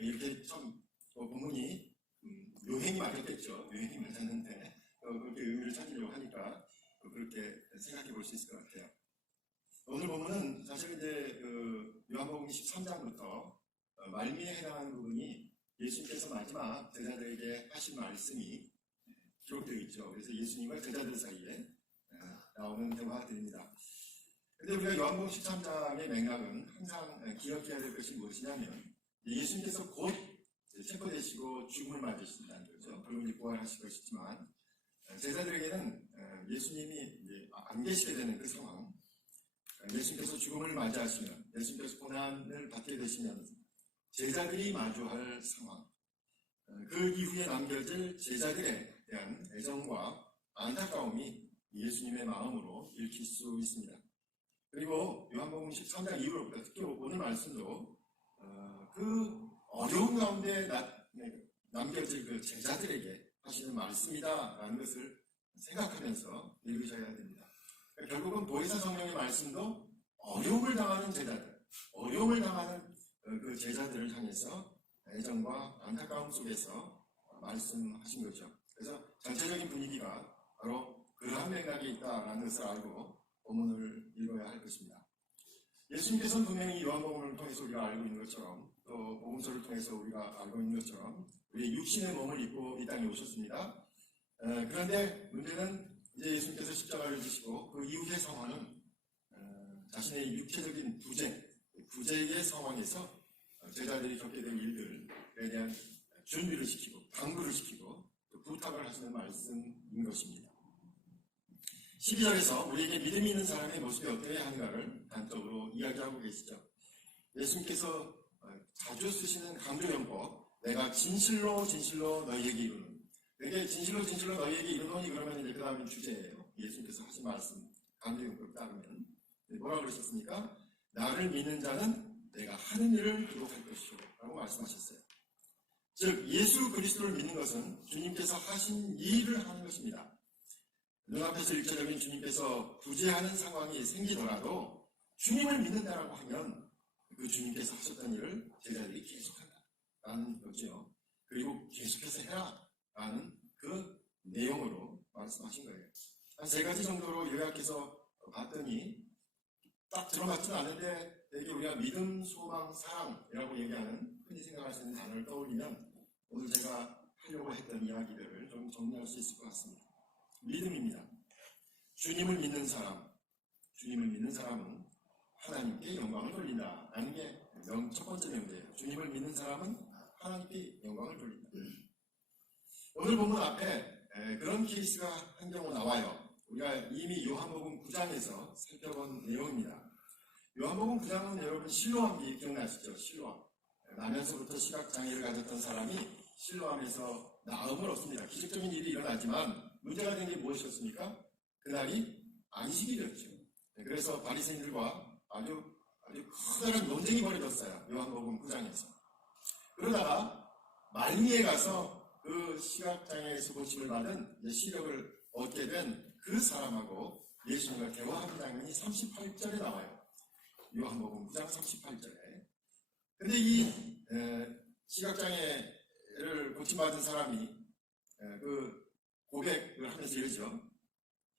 이렇게 참 본문이 요행이 맞았겠죠. 요행이 맞았는데 그렇게 의미를 찾으려고 하니까 그렇게 생각해 볼 수 있을 것 같아요. 오늘 본문은 사실 이제 요한복음 13장부터 말미에 해당하는 부분이 예수님께서 마지막 제자들에게 하신 말씀이 기록되어 있죠. 그래서 예수님과 제자들 사이에 나오는 대화들입니다. 근데 우리가 요한복음 13장의 맥락은 항상 기억해야 될 것이 무엇이냐면 예수님께서 곧 체포되시고 죽음을 맞으신다는 거죠. 그러면 부활하실 것이지만 제자들에게는 예수님이 이제 안 계시게 되는 그 상황, 예수님께서 죽음을 맞이하시면, 예수님께서 고난을 받게 되시면 제자들이 마주할 상황, 그 이후에 남겨질 제자들에 대한 애정과 안타까움이 예수님의 마음으로 읽힐 수 있습니다. 그리고 요한복음 13장 이후로부터 특히 오늘 말씀도 그 어려운 가운데 남겨질 그 제자들에게 하시는 말씀이다라는 것을 생각하면서 읽으셔야 됩니다. 결국은 보혜사 성령의 말씀도 어려움을 당하는 제자들, 어려움을 당하는 그 제자들을 향해서 애정과 안타까움 속에서 말씀하신 거죠. 그래서 전체적인 분위기가 바로 그러한 맥락에 있다라는 것을 알고 본문을 읽어야 할 것입니다. 예수님께서는 분명히 요한복음을 통해서 우리가 알고 있는 것처럼 또 복음서를 통해서 우리가 알고 있는 것처럼 우리의 육신의 몸을 입고 이 땅에 오셨습니다. 그런데 문제는 이제 예수님께서 십자가를 지시고 그 이후의 상황은 자신의 육체적인 부재의 상황에서 제자들이 겪게 될 일들에 대한 준비를 시키고 당부를 시키고 또 부탁을 하시는 말씀인 것입니다. 12절에서 우리에게 믿음이 있는 사람의 모습이 어떠해야 하는가를 단적으로 이야기하고 계시죠. 예수님께서 자주 쓰시는 강조용법, 내가 진실로 너희에게 이르노니, 내게 진실로 너희에게 이르노니 그러면 이제 그 다음에 주제예요. 예수님께서 하신 말씀 강조용법 따르면 뭐라고 그러셨습니까? 나를 믿는 자는 내가 하는 일을 기록할 것이요 라고 말씀하셨어요. 즉 예수 그리스도를 믿는 것은 주님께서 하신 일을 하는 것입니다. 눈앞에서 일체적인 주님께서 부재하는 상황이 생기더라도 주님을 믿는다라고 하면 그 주님께서 하셨던 일을 제자들이 계속한다라는 거죠. 그리고 계속해서 해라라는 그 내용으로 말씀하신 거예요. 한 3가지 정도로 요약해서 봤더니 딱 들어맞지는 않는데 되게 우리가 믿음, 소망, 사랑이라고 얘기하는 흔히 생각할 수 있는 단어를 떠올리면 오늘 제가 하려고 했던 이야기들을 좀 정리할 수 있을 것 같습니다. 믿음입니다. 주님을 믿는 사람은 하나님께 영광을 돌린다 라는 게 첫 번째 명제예요. 주님을 믿는 사람은 하나님께 영광을 돌린다. 오늘 본문 앞에 그런 케이스가 한 경우 나와요. 우리가 이미 요한복음 9장에서 살펴본 내용입니다. 요한복음 9장은 여러분 실로암기 기억나시죠? 실로암. 나면서부터 시각장애를 가졌던 사람이 실로암에서 나음을 얻습니다. 기적적인 일이 일어나지만 문제가 된 게 무엇이었습니까? 그날이 안식일이었죠. 그래서 바리새인들과 아주 커다란 논쟁이 벌어졌어요. 요한복음 9장에서. 그러다가 말미에 가서 그 시각장애에서 고침을 받은 시력을 얻게 된 그 사람하고 예수님과 대화하는 장면이 38절에 나와요. 요한복음 9장 38절에. 근데 이 시각장애를 고침받은 사람이 그 고백을 하면서 이러죠.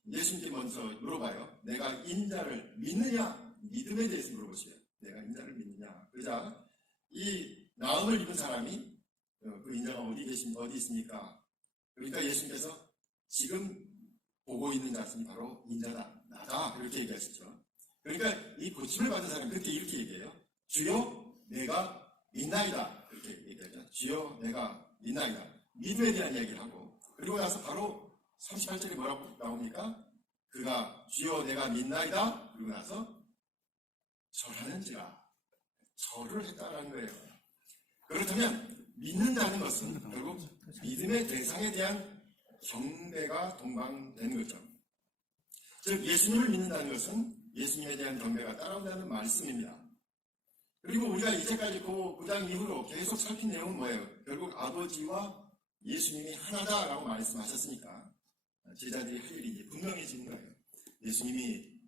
예수님께 먼저 물어봐요. 내가 인자를 믿느냐? 믿음에 대해서 물어보세요. 내가 인자를 믿느냐? 그러자 이 나음을 입은 사람이 그 인자가 어디 있습니까? 그러니까 예수님께서 지금 보고 있는 자신이 바로 인자다. 나다. 이렇게 얘기하시죠. 그러니까 이 고침을 받은 사람이 그렇게 이렇게 얘기해요. 주여 내가 믿나이다. 이렇게 얘기하죠. 주여 내가 믿나이다. 믿음에 대한 이야기를 하고 그리고 나서 바로 38절에 뭐라고 나옵니까? 그가 주여 내가 믿나이다. 그러고 나서 절하는지라. 절을 했다라는 거예요. 그렇다면 믿는다는 것은 결국 믿음의 대상에 대한 경배가 동반되는 거죠. 즉 예수님을 믿는다는 것은 예수님에 대한 경배가 따라온다는 말씀입니다. 그리고 우리가 이제까지 그 9장 이후로 계속 살핀 내용은 뭐예요? 결국 아버지와 예수님이 하나다라고 말씀하셨으니까 제자들이 할 일이 분명해지는 거예요. 예수님이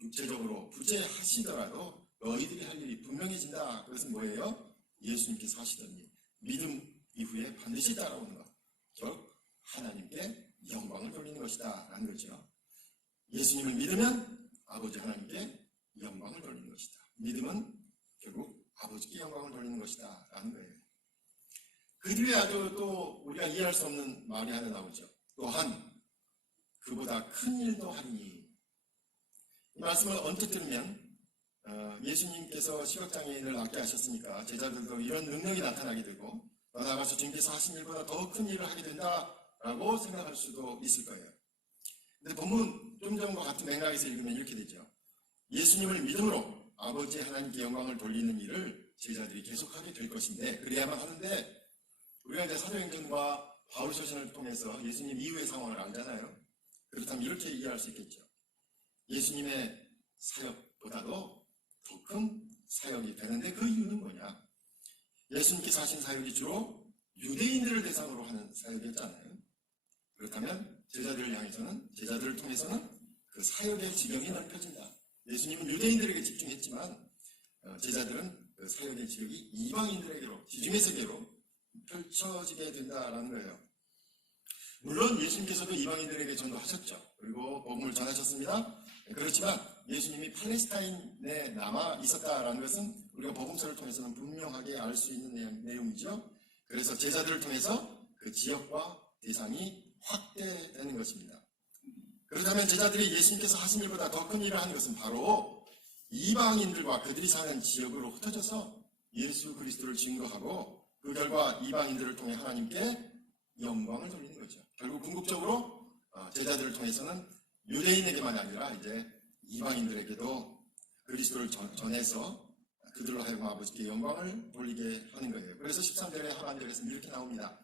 육체적으로 부재하시더라도 너희들이 할 일이 분명해진다. 그것은 뭐예요? 예수님께서 하시던 일. 믿음 이후에 반드시 따라오는 것, 즉 하나님께 영광을 돌리는 것이다 라는 거죠. 예수님을 믿으면 아버지 하나님께 영광을 돌리는 것이다. 믿음은 결국 아버지께 영광을 돌리는 것이다 라는 거예요. 그 뒤에 아주 또 우리가 이해할 수 없는 말이 하나 나오죠. 또한 그보다 큰 일도 하리니. 이 말씀을 언뜻 들으면 예수님께서 시각장애인을 낫게 하셨으니까 제자들도 이런 능력이 나타나게 되고 더 나아가서 주님께서 하신 일보다 더 큰 일을 하게 된다라고 생각할 수도 있을 거예요. 근데 본문 좀 전과 같은 맥락에서 읽으면 이렇게 되죠. 예수님을 믿음으로 아버지 하나님께 영광을 돌리는 일을 제자들이 계속하게 될 것인데 그래야만 하는데 우리가 이제 사도행전과 바울서신을 통해서 예수님 이후의 상황을 알잖아요. 그렇다면 이렇게 이해할 수 있겠죠. 예수님의 사역보다도 더 큰 사역이 되는데 그 이유는 뭐냐? 예수님께서 하신 사역이 주로 유대인들을 대상으로 하는 사역이었잖아요. 그렇다면 제자들을 향해서는, 제자들을 통해서는 그 사역의 지경이 넓혀진다. 예수님은 유대인들에게 집중했지만 제자들은 그 사역의 지역이 이방인들에게로, 지중해 세계로 펼쳐지게 된다라는 거예요. 물론 예수님께서도 이방인들에게 전도하셨죠. 그리고 복음을 전하셨습니다. 그렇지만 예수님이 팔레스타인에 남아 있었다라는 것은 우리가 복음서를 통해서는 분명하게 알 수 있는 내용이죠. 그래서 제자들을 통해서 그 지역과 대상이 확대되는 것입니다. 그렇다면 제자들이 예수님께서 하신 일보다 더 큰 일을 하는 것은 바로 이방인들과 그들이 사는 지역으로 흩어져서 예수 그리스도를 증거하고 그 결과 이방인들을 통해 하나님께 영광을 돌리는 거죠. 결국 궁극적으로 제자들을 통해서는 유대인에게만 아니라 이제 이방인들에게도 그리스도를 전해서 그들로 하여금 아버지께 영광을 돌리게 하는 거예요. 그래서 13절의 하반절에서는 이렇게 나옵니다.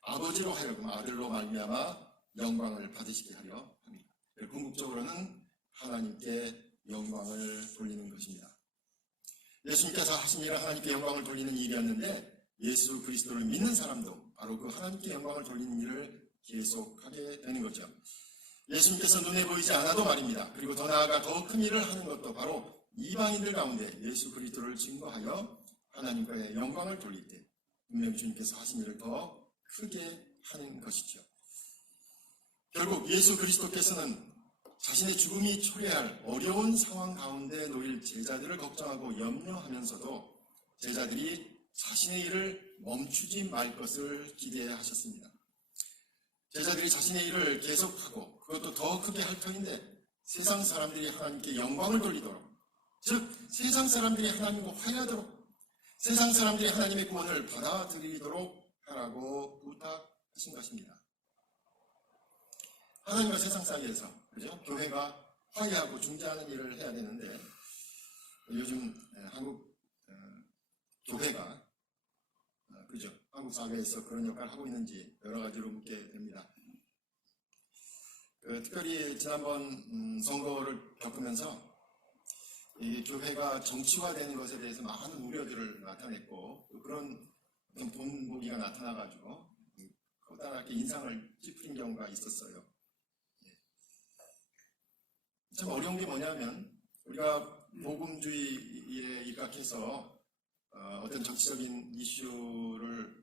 아버지로 하여금 아들로 말미암아 영광을 받으시게 하려 합니다. 궁극적으로는 하나님께 영광을 돌리는 것입니다. 예수님께서 하신 일은 하나님께 영광을 돌리는 일이었는데 예수 그리스도를 믿는 사람도 바로 그 하나님께 영광을 돌리는 일을 계속하게 되는 거죠. 예수님께서 눈에 보이지 않아도 말입니다. 그리고 더 나아가 더 큰 일을 하는 것도 바로 이방인들 가운데 예수 그리스도를 증거하여 하나님과의 영광을 돌릴 때 분명히 주님께서 하신 일을 더 크게 하는 것이죠. 결국 예수 그리스도께서는 자신의 죽음이 초래할 어려운 상황 가운데 놓일 제자들을 걱정하고 염려하면서도 제자들이 자신의 일을 멈추지 말 것을 기대하셨습니다. 제자들이 자신의 일을 계속하고 그것도 더 크게 할 터인데 세상 사람들이 하나님께 영광을 돌리도록, 즉 세상 사람들이 하나님과 화해하도록, 세상 사람들이 하나님의 구원을 받아들이도록 하라고 부탁하신 것입니다. 하나님과 세상 사이에서 그죠? 교회가 화해하고 중재하는 일을 해야 되는데 요즘 한국 교회가 그죠? 한국 사회에서 그런 역할을 하고 있는지 여러 가지로 묻게 됩니다. 특별히 지난번 선거를 겪으면서 이 교회가 정치화되는 것에 대해서 많은 우려들을 나타냈고 그런 어떤 본보기가 나타나가지고 커다랗게 인상을 찌푸린 경우가 있었어요. 참 어려운 게 뭐냐면 우리가 복음주의에 입각해서 어떤 정치적인 이슈를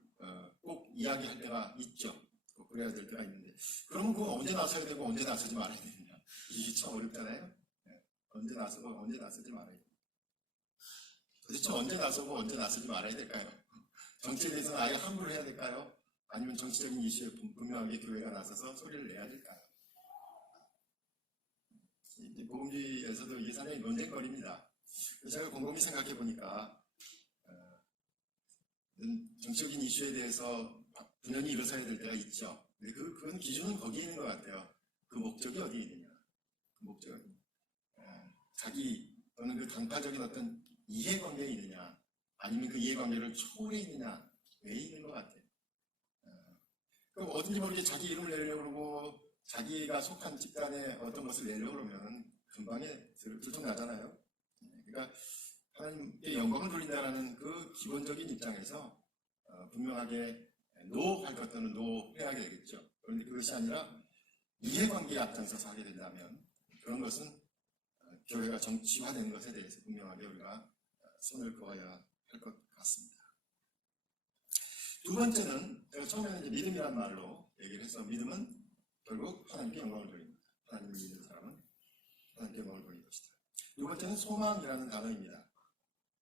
꼭 이야기할 때가 있죠. 꼭 그래야 될 때가 있는데 그러면 그거 언제 나서야 되고 언제 나서지 말아야 되느냐 이게 참 어렵잖아요. 언제 나서고 언제 나서지 말아야 돼요. 도대체 언제 나서고 언제 나서지 말아야 될까요? 정치에 대해서는 아예 함부로 해야 될까요? 아니면 정치적인 이슈에 분명하게 교회가 나서서 소리를 내야 될까요? 복음주의에서도 이게 상당히 논쟁거리입니다. 제가 곰곰이 생각해 보니까 정치적인 이슈에 대해서 분명히 일어서야 될 때가 있죠. 근데 그건 기준은 거기에 있는 것 같아요. 그 목적이 어디에 있느냐. 그 목적은 자기 또는 그 당파적인 어떤 이해관계에 있느냐 아니면 그 이해관계를 초월해 있느냐 왜 있는 것 같아요. 그럼 어딘지 모르게 자기 이름을 내려고 그러고 자기가 속한 집단에 어떤 것을 내려고 그러면 금방에 들통나잖아요. 그러니까 하나님께 영광을 돌린다는 그 기본적인 입장에서 분명하게 노 할 것들은 노 해야게 되겠죠. 그런데 그것이 아니라 이해관계에 앞장서서 하게 된다면 그런 것은 교회가 정치화된 것에 대해서 분명하게 우리가 손을 그어야 할 것 같습니다. 두 번째는 제가 처음에는 이제 믿음이란 말로 얘기를 해서 믿음은 결국 하나님께 영광을 돌립니다. 하나님을 믿는 사람은 하나님께 영광을 돌릴 것이다. 두 번째는 소망이라는 단어입니다.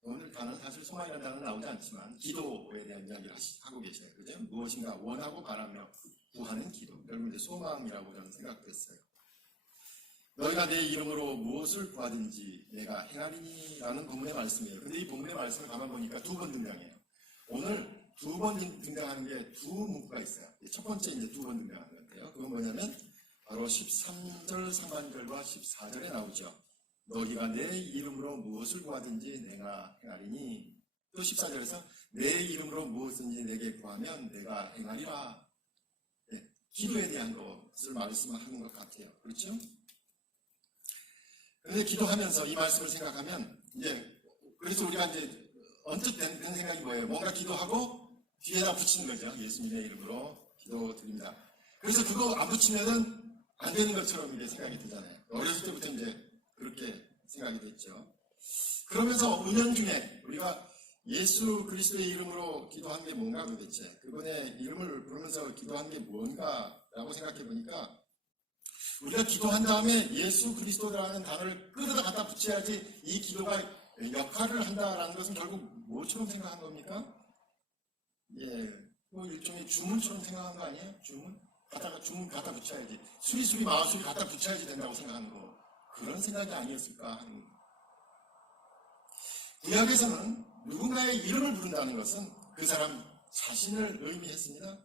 오늘 단어는 사실 소망이라는 단어는 나오지 않지만 기도에 대한 이야기를 하고 계세요. 그죠? 무엇인가 원하고 바라며 구하는 기도. 여러분 이제 소망이라고 저는 생각됐어요. 너희가 내 이름으로 무엇을 구하든지 내가 행하리니 라는 본문의 말씀이에요. 근데 이 본문의 말씀을 가만 보니까 두 번 등장해요. 오늘 두 번 등장하는 게 두 문구가 있어요. 첫 번째 이제 두 번 등장하는 것 같아요. 그건 뭐냐면 바로 13절 상반절과 14절에 나오죠. 너희가 내 이름으로 무엇을 구하든지 내가 행하리니, 또 14절에서 내 이름으로 무엇든지 내게 구하면 내가 행하리라. 네, 기도에 대한 것을 말씀하는 것 같아요. 그렇죠? 그런데 기도하면서 이 말씀을 생각하면 이제 그래서 우리가 이제 언뜻 된 생각이 뭐예요? 뭔가 기도하고 뒤에다 붙이는 거죠. 예수님의 이름으로 기도드립니다. 그래서 그거 안 붙이면은 안 되는 것처럼 이게 생각이 들잖아요. 어렸을 때부터 이제 그렇게 생각이 됐죠. 그러면서 은연중에 우리가 예수 그리스도의 이름으로 기도한 게 뭔가 도대체, 그분의 이름을 부르면서 기도한 게 뭔가라고 생각해 보니까 우리가 기도한 다음에 예수 그리스도라는 단어를 끌어다 갖다 붙여야지 이 기도가 역할을 한다라는 것은 결국 뭐처럼 생각한 겁니까? 예, 뭐 일종의 주문처럼 생각한 거 아니에요? 주문 갖다 붙여야지. 수리수리 마술이 갖다 붙여야지 된다고 생각하는 거. 그런 생각이 아니었을까 하는 거예요. 구약에서는 누군가의 이름을 부른다는 것은 그 사람 자신을 의미했습니다.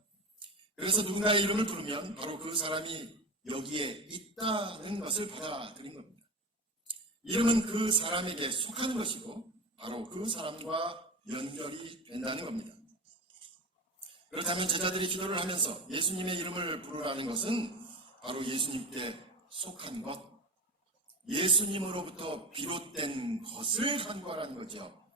그래서 누군가의 이름을 부르면 바로 그 사람이 여기에 있다는 것을 받아들인 겁니다. 이름은 그 사람에게 속하는 것이고 바로 그 사람과 연결이 된다는 겁니다. 그렇다면 제자들이 기도를 하면서 예수님의 이름을 부르라는 것은 바로 예수님께 속한 것, 예수님으로부터 비롯된 것을 간구하라는 거죠.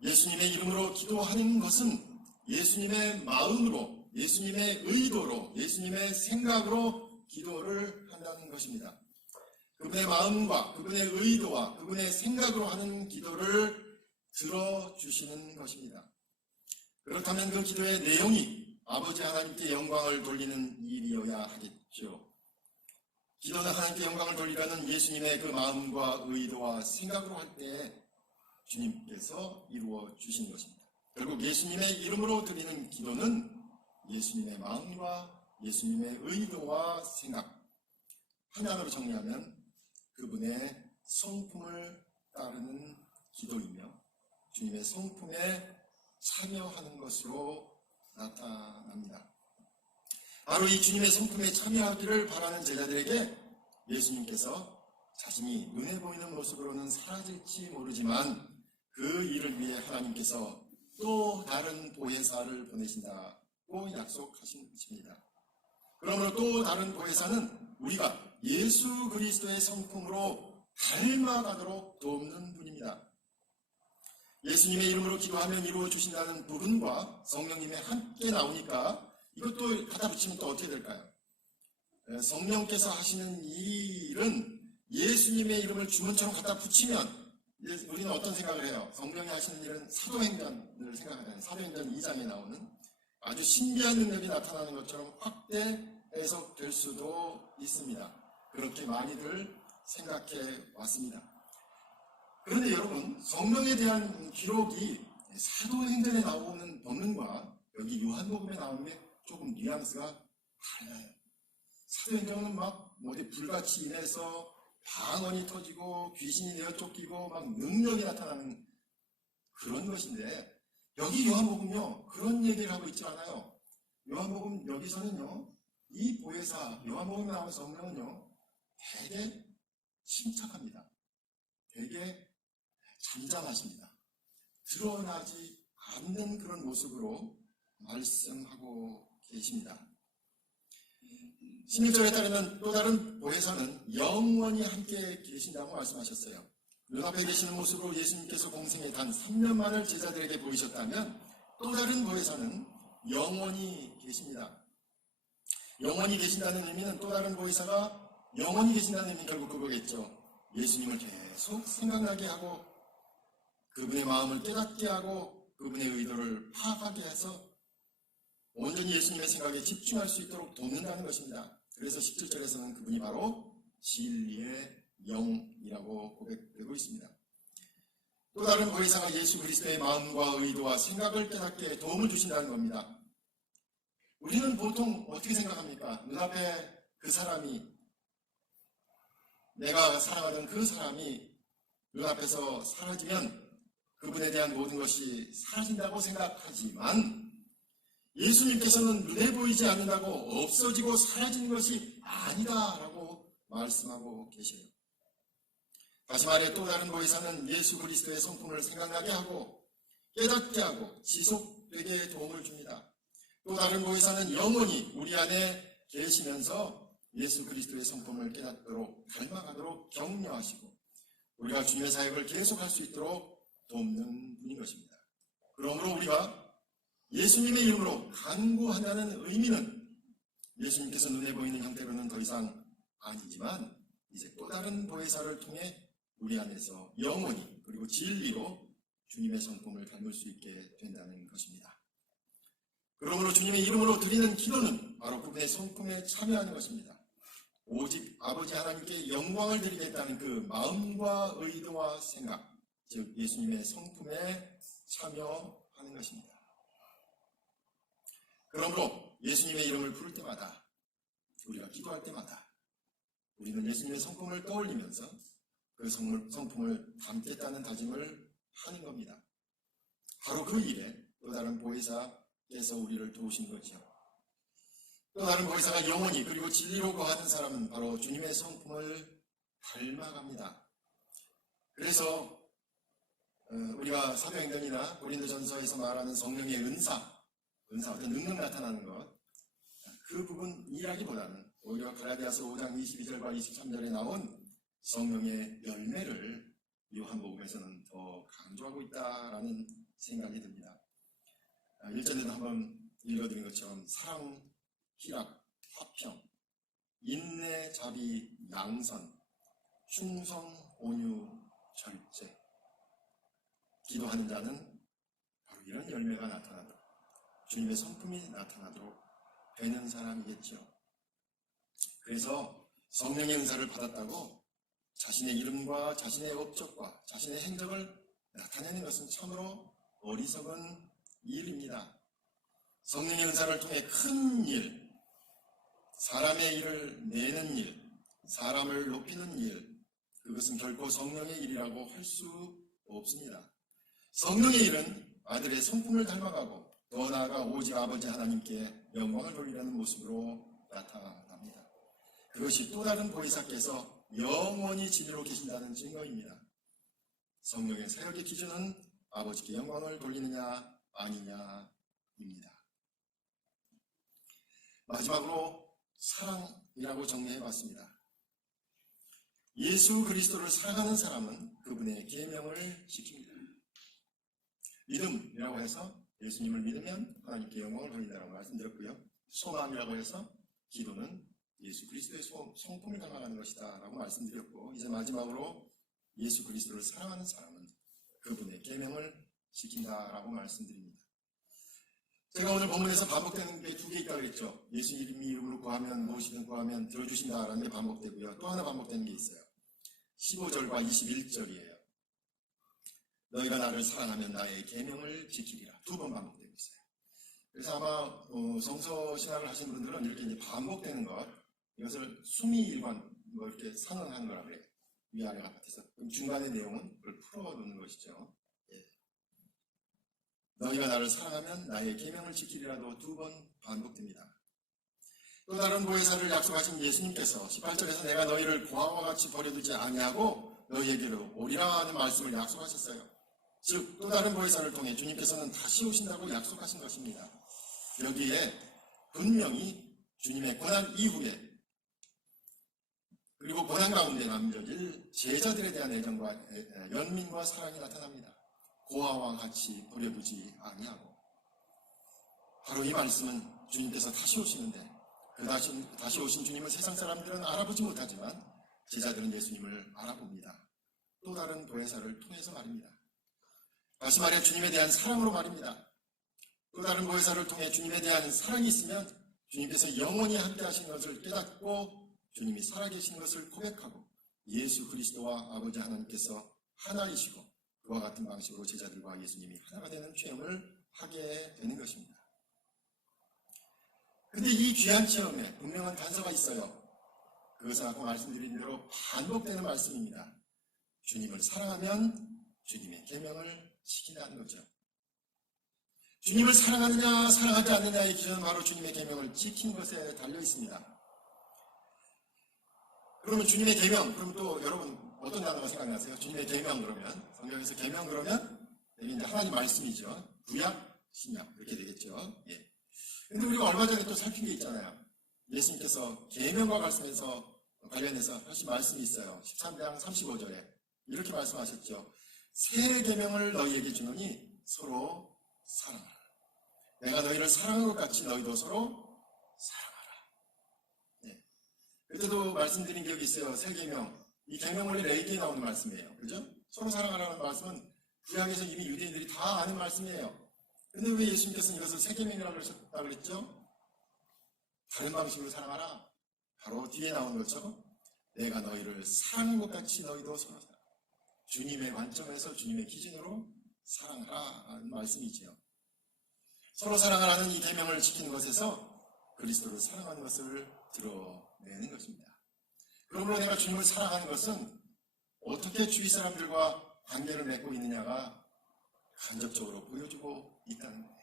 예수님의 이름으로 기도하는 것은 예수님의 마음으로, 예수님의 의도로, 예수님의 생각으로 기도를 한다는 것입니다. 그분의 마음과 그분의 의도와 그분의 생각으로 하는 기도를 들어주시는 것입니다. 그렇다면 그 기도의 내용이 아버지 하나님께 영광을 돌리는 일이어야 하겠죠. 기도는 하나님께 영광을 돌리라는 예수님의 그 마음과 의도와 생각으로 할 때 주님께서 이루어 주시는 것입니다. 결국 예수님의 이름으로 드리는 기도는 예수님의 마음과 예수님의 의도와 생각, 한 단어로 정리하면 그분의 성품을 따르는 기도이며 주님의 성품에 참여하는 것으로 나타납니다. 바로 이 주님의 성품에 참여하기를 바라는 제자들에게 예수님께서 자신이 눈에 보이는 모습으로는 사라질지 모르지만 그 일을 위해 하나님께서 또 다른 보혜사를 보내신다고 약속하신 것입니다. 그러므로 또 다른 보혜사는 우리가 예수 그리스도의 성품으로 닮아가도록 돕는 분입니다. 예수님의 이름으로 기도하면 이루어 주신다는 부분과 성령님의 함께 나오니까 이것도 갖다 붙이면 또 어떻게 될까요? 성령께서 하시는 이 일은 예수님의 이름을 주문처럼 갖다 붙이면 우리는 어떤 생각을 해요? 성령이 하시는 일은 사도행전을 생각하는, 사도행전 2장에 나오는 아주 신비한 능력이 나타나는 것처럼 확대 해석될 수도 있습니다. 그렇게 많이들 생각해 왔습니다. 그런데 여러분, 성령에 대한 기록이 사도행전에 나오는 본문과 여기 요한복음에 나오는 게 조금 뉘앙스가 달라요. 사도행전은 막 어디 불같이 인해서 방언이 터지고 귀신이 내어 쫓기고 막 능력이 나타나는 그런 것인데 여기 요한복음요 그런 얘기를 하고 있지 않아요. 요한복음 여기서는요 이 보혜사 요한복음에 나오는 성령은요 되게 침착합니다. 되게 잠잠하십니다. 드러나지 않는 그런 모습으로 말씀하고 계십니다. 16절에 따르면 또 다른 보혜사는 영원히 함께 계신다고 말씀하셨어요. 눈앞에 계시는 모습으로 예수님께서 공생의 단 3년만을 제자들에게 보이셨다면 또 다른 보혜사는 영원히 계십니다. 영원히 계신다는 의미는 또 다른 보혜사가 영원히 계신다는 의미는 결국 그거겠죠. 예수님을 계속 생각나게 하고 그분의 마음을 깨닫게 하고 그분의 의도를 파악하게 해서 온전히 예수님의 생각에 집중할 수 있도록 돕는다는 것입니다. 그래서 17절에서는 그분이 바로 진리의 영이라고 고백되고 있습니다. 또 다른 보혜사가 예수 그리스도의 마음과 의도와 생각을 깨닫게 도움을 주신다는 겁니다. 우리는 보통 어떻게 생각합니까? 눈앞에 그 사람이, 내가 사랑하는 그 사람이 눈앞에서 사라지면 그분에 대한 모든 것이 사라진다고 생각하지만 예수님께서는 눈에 보이지 않는다고 없어지고 사라지는 것이 아니다라고 말씀하고 계셔요. 다시 말해 또 다른 보혜사는 예수 그리스도의 성품을 생각나게 하고 깨닫게 하고 지속되게 도움을 줍니다. 또 다른 보혜사는 영원히 우리 안에 계시면서 예수 그리스도의 성품을 깨닫도록 닮아가도록 격려하시고 우리가 주님의 사역을 계속할 수 있도록 돕는 분인 것입니다. 그러므로 우리가 예수님의 이름으로 간구한다는 의미는 예수님께서 눈에 보이는 형태로는 더 이상 아니지만 이제 또 다른 보혜사를 통해 우리 안에서 영원히 그리고 진리로 주님의 성품을 닮을 수 있게 된다는 것입니다. 그러므로 주님의 이름으로 드리는 기도는 바로 그분의 성품에 참여하는 것입니다. 오직 아버지 하나님께 영광을 드리겠다는 그 마음과 의도와 생각, 즉 예수님의 성품에 참여하는 것입니다. 그러므로 예수님의 이름을 부를 때마다, 우리가 기도할 때마다 우리는 예수님의 성품을 떠올리면서 그 성품을 담겠다는 다짐을 하는 겁니다. 바로 그 일에 또 다른 보혜사께서 우리를 도우신 거죠. 또 다른 보혜사가 영원히 그리고 진리로 거하는 사람은 바로 주님의 성품을 닮아갑니다. 그래서 우리가 사도행전이나 고린도전서에서 말하는 성령의 은사, 어떤 능력 나타나는 것, 그 부분이라기보다는 오히려 갈라디아서 5장 22절과 23절에 나온 성령의 열매를 요한복음에서는 더 강조하고 있다라는 생각이 듭니다. 1절에도 한번 읽어드린 것처럼 사랑, 희락, 화평, 인내, 자비, 양선, 충성, 온유, 절제. 기도하는 자는 바로 이런 열매가 나타나도록, 주님의 성품이 나타나도록 되는 사람이겠죠. 그래서 성령의 은사를 받았다고 자신의 이름과 자신의 업적과 자신의 행적을 나타내는 것은 참으로 어리석은 일입니다. 성령의 은사를 통해 큰 일, 사람의 일을 내는 일, 사람을 높이는 일, 그것은 결코 성령의 일이라고 할 수 없습니다. 성령의 일은 아들의 성품을 닮아가고 더 나아가 오직 아버지 하나님께 영광을 돌리려는 모습으로 나타납니다. 그것이 또 다른 보혜사께서 영원히 진리로 계신다는 증거입니다. 성령의 사역의 기준은 아버지께 영광을 돌리느냐 아니냐입니다. 마지막으로 사랑이라고 정리해봤습니다. 예수 그리스도를 사랑하는 사람은 그분의 계명을 지킵니다. 믿음이라고 해서 예수님을 믿으면 하나님께 영광을 돌린다고 말씀드렸고요. 소망이라고 해서 기도는 예수 그리스도의 성품을 닮아가는 것이다 라고 말씀드렸고, 이제 마지막으로 예수 그리스도를 사랑하는 사람은 그분의 계명을 지킨다라고 말씀드립니다. 제가 오늘 본문에서 반복되는 게 두 개 있다고 했죠. 예수 이름으로 구하면 무엇이든 구하면 들어주신다라는 게 반복되고요. 또 하나 반복되는 게 있어요. 15절과 21절이에요. 너희가 나를 사랑하면 나의 계명을 지키리라. 두 번 반복되고 있어요. 그래서 아마 성서 신학을 하신 분들은 이렇게 이제 반복되는 것, 이것을 수미일관 이렇게 상응하는 거라고 해요. 위아래가 같아서. 그럼 중간의 내용은 그걸 풀어놓는 것이죠. 예. 너희가 나를 사랑하면 나의 계명을 지키리라도 두 번 반복됩니다. 또 다른 보혜사를 약속하신 예수님께서 18절에서 내가 너희를 고아와 같이 버려두지 아니하고 너희에게로 오리라 하는 말씀을 약속하셨어요. 즉 또 다른 보혜사를 통해 주님께서는 다시 오신다고 약속하신 것입니다. 여기에 분명히 주님의 고난 이후에 그리고 고난 가운데 남겨질 제자들에 대한 애정과 연민과 사랑이 나타납니다. 고아와 같이 버려두지 아니하고, 바로 이 말씀은 주님께서 다시 오시는데 그 다시 오신 주님을 세상 사람들은 알아보지 못하지만 제자들은 예수님을 알아봅니다. 또 다른 보혜사를 통해서 말입니다. 다시 말해 주님에 대한 사랑으로 말입니다. 또 다른 보혜사를 통해 주님에 대한 사랑이 있으면 주님께서 영원히 함께 하신 것을 깨닫고 주님이 살아계신 것을 고백하고 예수 그리스도와 아버지 하나님께서 하나이시고 그와 같은 방식으로 제자들과 예수님이 하나가 되는 체험을 하게 되는 것입니다. 그런데 이 귀한 체험에 분명한 단서가 있어요. 그것은 아까 말씀드린 대로 반복되는 말씀입니다. 주님을 사랑하면 주님의 계명을 지킨다는 거죠. 주님을 사랑하느냐 사랑하지 않느냐의 기준은 바로 주님의 계명을 지키는 것에 달려 있습니다. 그러면 주님의 계명, 그럼 또 여러분 어떤 단어가 생각나세요? 주님의 계명 그러면 성경에서 계명 그러면 이제 하나님 말씀이죠. 구약, 신약 이렇게 되겠죠. 예. 근데 우리가 얼마 전에 또 살핀 게 있잖아요. 예수님께서 계명과 관련해서 하신 말씀이 있어요. 13장 35절에 이렇게 말씀하셨죠. 새 계명을 너희에게 주노니 서로 사랑하라. 내가 너희를 사랑한 것 같이 너희도 서로 사랑하라. 네. 그때도 말씀드린 기억이 있어요. 새 계명. 이 계명 원래 레위기에 나오는 말씀이에요. 그죠? 서로 사랑하라는 말씀은 구약에서 이미 유대인들이 다 아는 말씀이에요. 근데 왜 예수님께서는 이것을 새 계명이라고 하셨다고 그랬죠? 다른 방식으로 사랑하라. 바로 뒤에 나오는 것처럼 내가 너희를 사랑한 것 같이 너희도 서로 사랑하라. 주님의 관점에서 주님의 기준으로 사랑하라는 말씀이지요. 서로 사랑하라는 이 계명을 지키는 것에서 그리스도를 사랑하는 것을 드러내는 것입니다. 그러므로 내가 주님을 사랑하는 것은 어떻게 주위 사람들과 관계를 맺고 있느냐가 간접적으로 보여주고 있다는 거예요.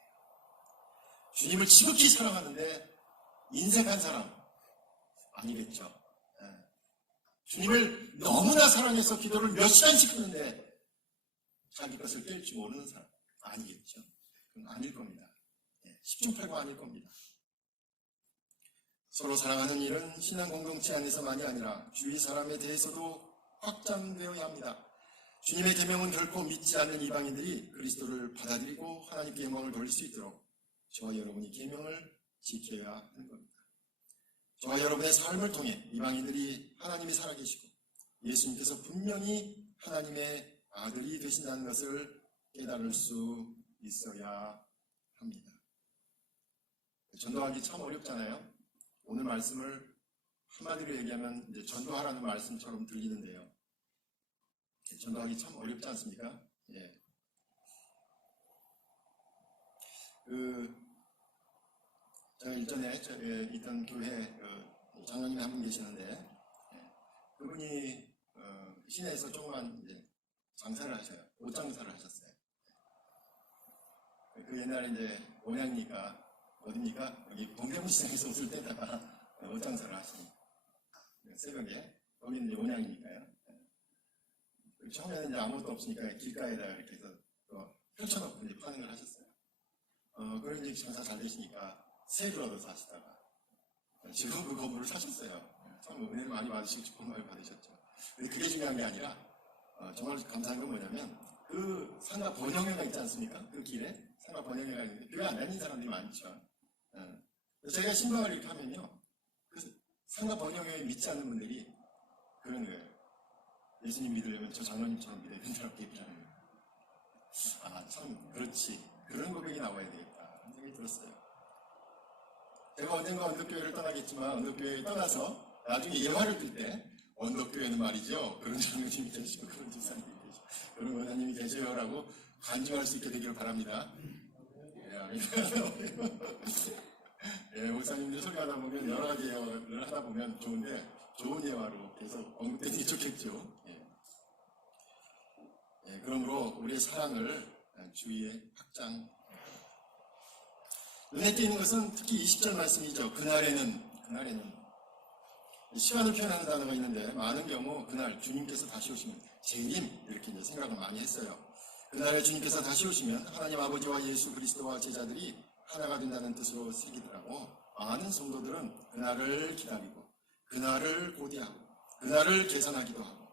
주님을 지극히 사랑하는데 인색한 사람 아니겠죠. 주님을 너무나 사랑해서 기도를 몇 시간씩 하는데 자기 것을 뗄 줄 모르는 사람 아니겠죠. 그건 아닐 겁니다. 10중 8구 아닐 겁니다. 서로 사랑하는 일은 신앙 공동체 안에서만이 아니라 주위 사람에 대해서도 확장되어야 합니다. 주님의 계명은 결코 믿지 않는 이방인들이 그리스도를 받아들이고 하나님께 영광을 돌릴 수 있도록 저와 여러분이 계명을 지켜야 하는 겁니다. 저와 여러분의 삶을 통해 이방인들이 하나님이 살아계시고 예수님께서 분명히 하나님의 아들이 되신다는 것을 깨달을 수 있어야 합니다. 전도하기 참 어렵잖아요. 오늘 말씀을 한마디로 얘기하면 이제 전도하라는 말씀처럼 들리는데요. 전도하기 참 어렵지 않습니까? 예. 제가 일전에 있던 교회 장로님이 한 분 계시는데 그분이 시내에서 조그만 이제 장사를 하셔요. 옷 장사를 하셨어요. 그 옛날에 이제 온양이니까 어딥니까? 여기 동대문 시장에서 옷을 떼다가 옷 장사를 하시는 새벽에 거기는 이제 온양이니까요. 처음에는 이제 아무것도 없으니까 길가에다 이렇게 해서 펼쳐놓고 이제 파는 걸 하셨어요. 그런 이제 장사 잘 되시니까 세를 얻어서 하시다가 지금 그 건물을 사셨어요. 참 은혜를 많이 받으시고 축복 많이 받으셨죠. 근데 그게 중요한 게 아니라 정말 감사한 건 뭐냐면 그 상가 번영회가 있지 않습니까? 그 길에 상가 번영회가 있는데 교회 안 다니는 사람들이 많죠. 제가 신방을 이렇게 하면요. 그 상가 번영회에 믿지 않는 분들이 그런 거예요. 예수님 믿으려면 저 장로님처럼 믿어야 된다고 얘기를 하는 거예요. 아, 참 그렇지. 그런 고백이 나와야 되겠다. 그런 생각이 들었어요. 제가 언젠가 언덕교회를 떠나겠지만 언덕교회에 떠나서 나중에 예화를 들 때 언덕교회는 말이죠. 그런 장로님이 계시고 그런 집사님이 계시고 그런 원사님이 계세요라고 간증할 수 있게 되기를 바랍니다. 예, 목사님들 설교하다 보면 여러 가지 예화를 하다 보면 좋은데 좋은 예화로 계속 언급되니 좋겠죠. 예, 그러므로 우리의 사랑을 주위에 확장. 눈에 띄는 것은 특히 20절 말씀이죠. 그날에는 시간을 표현하는 단어가 있는데 많은 경우 그날 주님께서 다시 오시면 재림 이렇게 이제 생각을 많이 했어요. 그날에 주님께서 다시 오시면 하나님 아버지와 예수 그리스도와 제자들이 하나가 된다는 뜻으로 새기더라고. 많은 성도들은 그날을 기다리고 그날을 고대하고 그날을 계산하기도 하고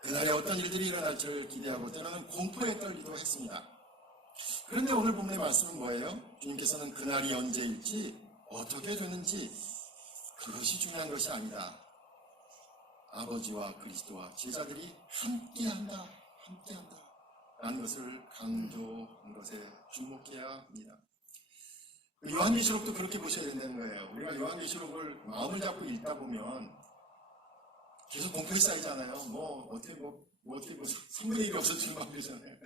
그날에 어떤 일들이 일어날지를 기대하고 때로는 공포에 떨기도 했습니다. 그런데 오늘 본문의 말씀은 뭐예요? 주님께서는 그날이 언제일지 어떻게 되는지 그것이 중요한 것이 아니다. 아버지와 그리스도와 제자들이 함께한다 라는 것을 강조한 것에 주목해야 합니다. 요한계시록도 그렇게 보셔야 된다는 거예요. 우리가 요한계시록을 마음을 잡고 읽다 보면 계속 공포에 쌓이잖아요. 어떻게 3분의 1이 없어지는 마음 되잖아요.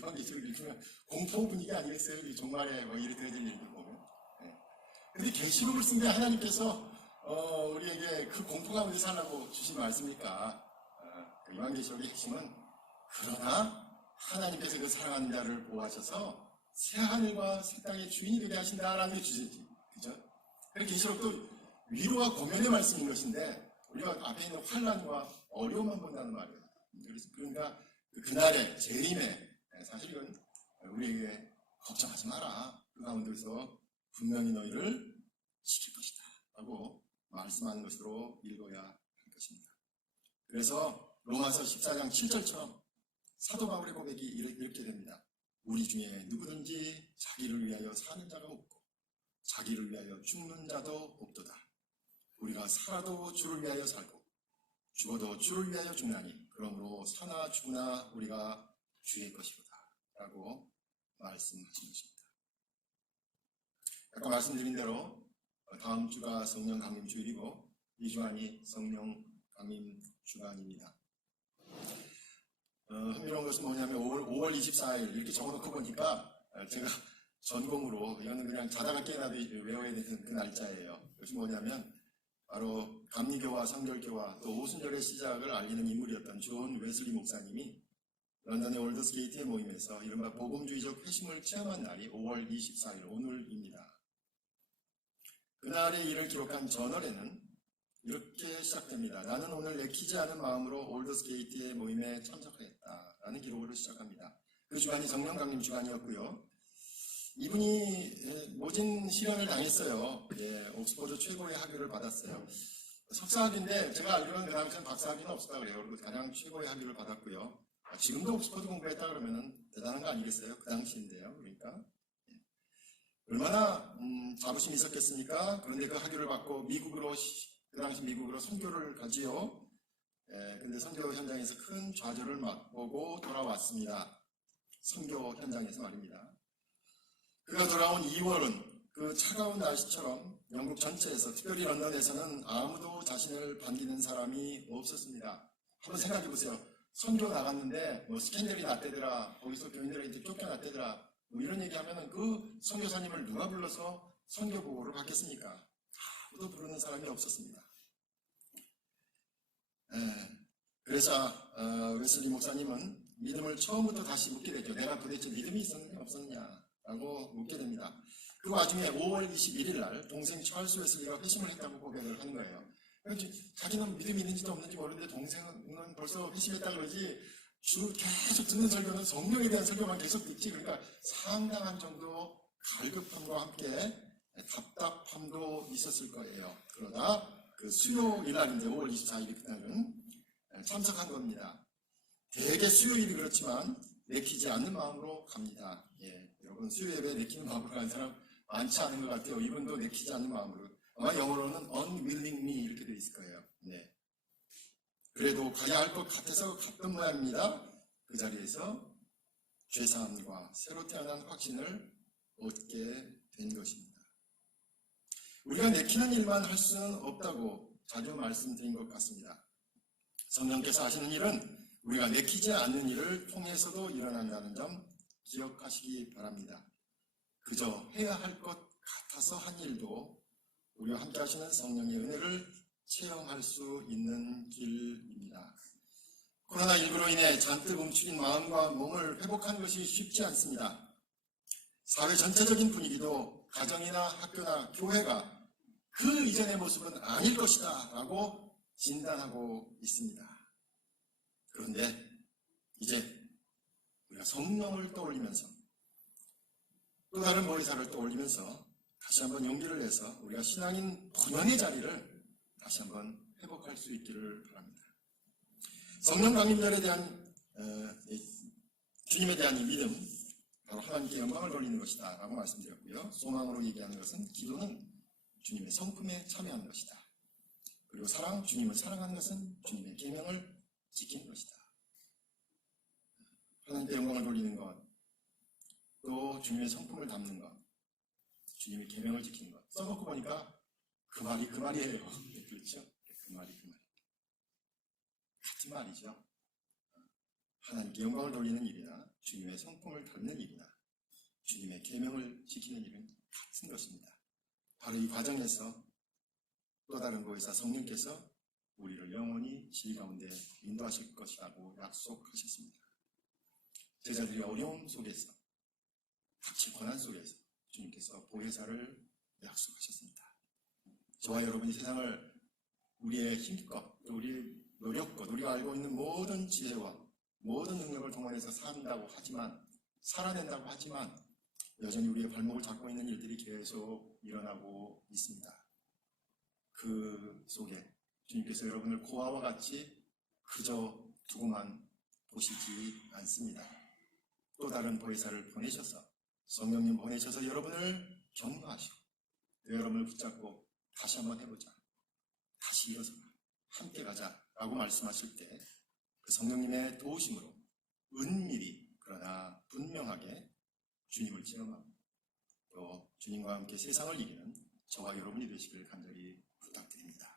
요한계시록 읽으면 공포 분위기 아니겠어요? 정말에 이렇게 되는 얘기 보면. 근데 계시록을 쓴 게 하나님께서 우리에게 그 공포 가운데 살라고 주신 말씀이니까 요한계시록의 핵심은 그러나 하나님께서 그 사랑하는 자를 보호하셔서 새 하늘과 새 땅의 주인이 되게 하신다라는 게 주제지. 그죠? 그래서 계시록도 위로와 고면의 말씀인 것인데 우리가 앞에 있는 환난과 어려움만 본다는 말이에요. 그러니까 그날의 재림에 사실은 우리에게 걱정하지 마라. 그 가운데서 분명히 너희를 지킬 것이다 라고 말씀하는 것으로 읽어야 할 것입니다. 그래서 로마서 14장 7절처럼 사도 바울의 고백이 이렇게 됩니다. 우리 중에 누구든지 자기를 위하여 사는 자가 없고 자기를 위하여 죽는 자도 없도다. 우리가 살아도 주를 위하여 살고 죽어도 주를 위하여 죽나니 그러므로 사나 죽으나 우리가 주의 것이로다 라고 말씀하신 것입니다. 아까 말씀드린 대로 다음 주가 성령 강림 주일이고 이 주간이 성령 강림 주간입니다. 흥미로운 것은 뭐냐면 5월 24일 이렇게 적어놓고 보니까 제가 전공으로 이거는 그냥 자다가 깨어나도 외워야 되는 그 날짜예요. 그것이 뭐냐면 바로 감리교와 성결교와 또 오순절의 시작을 알리는 인물이었던 존 웨슬리 목사님이 런던의 올더스게이트의 모임에서 이른바 복음주의적 회심을 체험한 날이 5월 24일 오늘입니다. 그날의 일을 기록한 저널에는 이렇게 시작됩니다. 나는 오늘 내키지 않은 마음으로 올더스게이트의 모임에 참석했다 라는 기록으로 시작합니다. 그 주간이 성령 강림 주간이었고요. 이분이 모진 실현을 당했어요. 옥스퍼드 최고의 학위를 받았어요. 석사학위인데 제가 알기로는 그 당시에는 박사학위는 없었다 그래요. 그리고 가장 최고의 학위를 받았고요. 지금도 옥스퍼드 공부했다 그러면 대단한 거 아니겠어요? 그 당시인데요. 그러니까 얼마나 자부심이 있었겠습니까? 그런데 그 학위를 받고 그 당시 미국으로 선교를 가지요. 근데 선교 현장에서 큰 좌절을 맛보고 돌아왔습니다. 선교 현장에서 말입니다. 그가 돌아온 2월은 그 차가운 날씨처럼 영국 전체에서 특별히 런던에서는 아무도 자신을 반기는 사람이 없었습니다. 한번 생각해 보세요. 선교 나갔는데 스캔들이 났대더라. 거기서 교인들한테 쫓겨났대더라. 이런 얘기하면은 그 선교사님을 누가 불러서 선교 보고를 받겠습니까? 아무도 부르는 사람이 없었습니다. 그래서 웨슬리 목사님은 믿음을 처음부터 다시 묻게 되죠. 내가 도대체 믿음이 있었느냐 없었느냐라고 묻게 됩니다. 그 와중에 5월 21일 날 동생 찰스 웨슬리가 회심을 했다고 고백을 하는 거예요. 자기는 믿음이 있는지도 없는지 모르는데 동생은 벌써 회심했다 그러지 주로 계속 듣는 설교는 성령에 대한 설교만 계속 듣지. 그러니까 상당한 정도 갈급함과 함께 답답함도 있었을 거예요. 그러다 그 수요일 날인데 5월 24일 그날은 참석한 겁니다. 대개 수요일이 그렇지만 내키지 않는 마음으로 갑니다. 여러분 수요 예배에 내키는 마음으로 가는 사람 많지 않은 것 같아요. 이분도 내키지 않는 마음으로. 아마 영어로는 unwillingly 이렇게 되어 있을 거예요. 그래도 가야 할 것 같아서 갔던 모양입니다. 그 자리에서 죄사함과 새로 태어난 확신을 얻게 된 것입니다. 우리가 내키는 일만 할 수는 없다고 자주 말씀드린 것 같습니다. 성령께서 하시는 일은 우리가 내키지 않는 일을 통해서도 일어난다는 점 기억하시기 바랍니다. 그저 해야 할 것 같아서 한 일도 우리와 함께 하시는 성령의 은혜를 체험할 수 있는 길입니다. 코로나19로 인해 잔뜩 움츠린 마음과 몸을 회복하는 것이 쉽지 않습니다. 사회 전체적인 분위기도 가정이나 학교나 교회가 그 이전의 모습은 아닐 것이다 라고 진단하고 있습니다. 그런데 이제 우리가 성령을 떠올리면서 또 다른 모의사를 떠올리면서 다시 한번 용기를 내서 우리가 신앙인 본연의 자리를 다시 한번 회복할 수 있기를 바랍니다. 성령 강림절에 대한 주님에 대한 이 믿음, 바로 하나님께 영광을 돌리는 것이다 라고 말씀드렸고요. 소망으로 얘기하는 것은 기도는 주님의 성품에 참여하는 것이다. 그리고 사랑, 주님을 사랑하는 것은 주님의 계명을 지키는 것이다. 하나님께 영광을 돌리는 것, 또 주님의 성품을 담는 것, 주님의 계명을 지키는 것. 써놓고 보니까 그 말이 그 말이에요. 그렇죠? 그 말이 그 말. 같은 말이죠. 하나님께 영광을 돌리는 일이나 주님의 성품을 닮는 일이나 주님의 계명을 지키는 일은 같은 것입니다. 바로 이 과정에서 또 다른 곳에서 성령께서 우리를 영원히 진리 가운데 인도하실 것이라고 약속하셨습니다. 제자들이 어려움 속에서 닥친 고난 속에서 주님께서 보혜사를 약속하셨습니다. 저와 여러분이 세상을 우리의 힘껏 또 우리의 노력껏 우리가 알고 있는 모든 지혜와 모든 능력을 동원해서 산다고 하지만 살아낸다고 하지만 여전히 우리의 발목을 잡고 있는 일들이 계속 일어나고 있습니다. 그 속에 주님께서 여러분을 고아와 같이 그저 두고만 보시지 않습니다. 또 다른 보혜사를 보내셔서 성령님 보내셔서 여러분을 격려하시고 여러분을 붙잡고 다시 한번 해보자. 다시 일어서라. 함께 가자. 라고 말씀하실 때 그 성령님의 도우심으로 은밀히 그러나 분명하게 주님을 체험하고 또 주님과 함께 세상을 이기는 저와 여러분이 되시길 간절히 부탁드립니다.